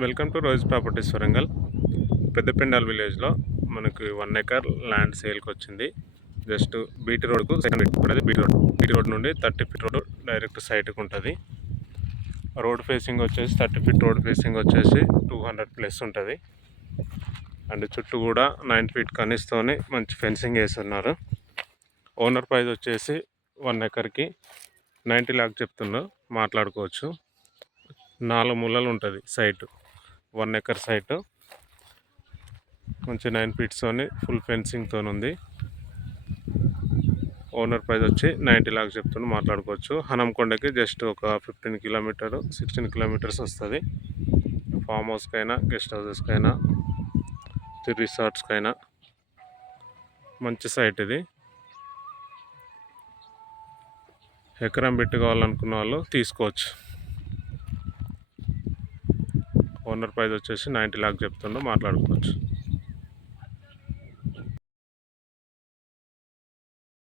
Welcome to rose properties Warangal. పెద్దపెండాల్ విలేజ్లో మనకు 1 ఎకర్ ల్యాండ్ సేల్కి వచ్చింది. జస్ట్ బీటీ రోడ్కు సెకండ్ ఉంటుంది. బీటీ రోడ్ నుండి 30 ఫీట్ రోడ్ డైరెక్ట్ సైట్కి ఉంటుంది. రోడ్ ఫేసింగ్ వచ్చేసి 30 ఫీట్ రోడ్ ఫేసింగ్ వచ్చేసి 200+ ఉంటుంది. అండ్ చుట్టూ కూడా 9 ఫీట్ కనీస్తోని మంచి ఫెన్సింగ్ వేస్తున్నారు. ఓనర్ ప్రైస్ వచ్చేసి 1 ఎకర్కి 90 లాక్ చెప్తున్నారు, మాట్లాడుకోవచ్చు. 4 మూలలు ఉంటుంది సైట్. 1 ఎకర్ సైట్ మంచి 9 ఫీట్స్తోని ఫుల్ ఫెన్సింగ్తో ఉంది. ఓనర్ ప్రైస్ వచ్చి 90 లాక్ చెప్తున్నారు, మాట్లాడుకోవచ్చు. హనంకొండకి జస్ట్ ఒక 16 కిలోమీటర్స్ వస్తుంది. ఫామ్ హౌస్కైనా, గెస్ట్ హౌసెస్కైనా, రిసార్ట్స్కైనా మంచి సైట్ ఇది. ఎకరం పెట్టి కావాలనుకున్న వాళ్ళు తీసుకోవచ్చు. ఓనర్ ప్రైస్ వచ్చేసి 90 లాక్ చెప్తుండో, మాట్లాడుకోవచ్చు.